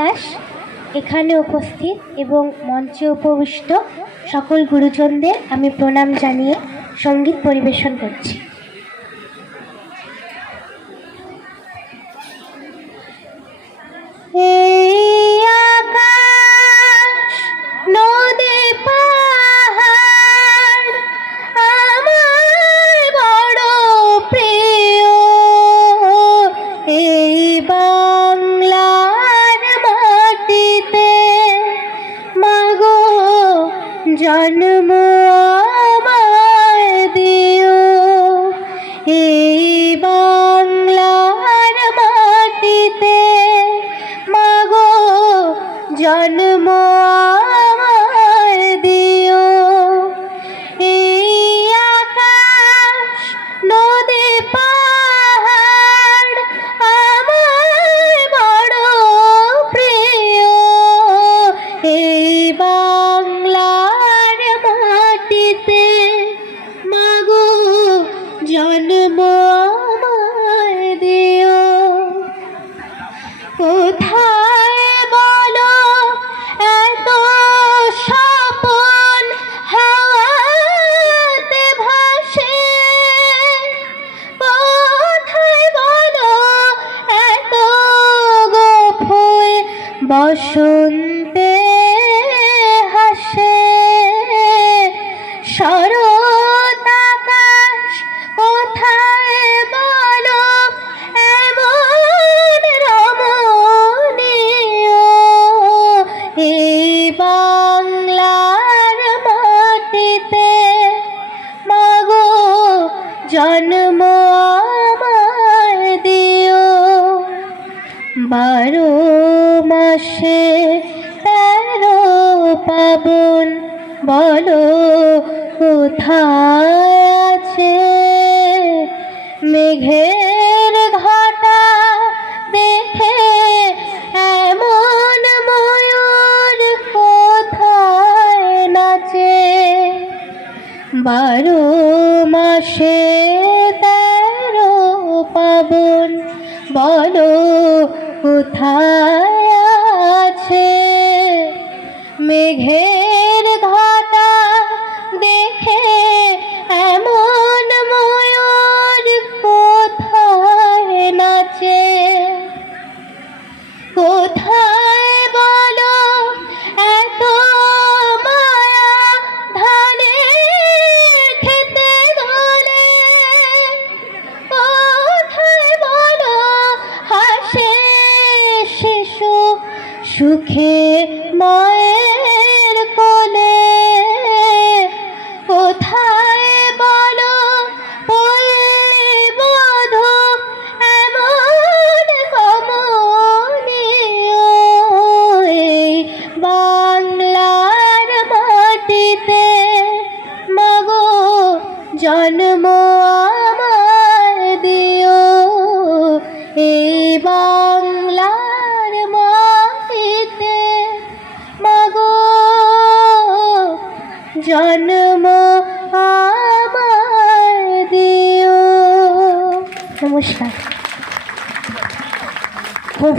দাস এখানে উপস্থিত এবং মঞ্চে উপবিষ্ট সকল গুরুজনদের আমি প্রণাম জানিয়ে সঙ্গীত পরিবেশন করছি। জন্ম আমায় দিও এই বাংলার মাটিতে, মাগো জন্ম আমায় দিও। এই আকাশ নদী পাহাড় আমার বড় প্রিয়, এই জন্ম আমায় দিও। কোথায় বলো এত স্বপন হাওয়াতে ভাসে, কোথায় বলো এত গোফুল বসন্তে হাসে। জন্ম আমায় দিও 12 মাসে 13 পাবন, বলো কোথায় আছে? মেঘের ঘটা দেখে এমন ময়ূর কোথায় নাচে? 12 মাসে 13 পাবন, বলো কোথায় আছে? মেঘের ঘটা দেখে এমন ময়ূর কোথায় নাচে? কোথায় বলো এত মায়া ধানে খেতে ধরে? কোথায় বলো হাসে শিশু সুখে মায়ের কোলে? কোথায় বলো বধূ এমন কমনীয়? এই বাংলার মাটিতে, মাগো জন্ম আমায় দিও এই বাংলার মাটিতে, মাগো জন্ম আমায় দিও। নমস্কার। খুব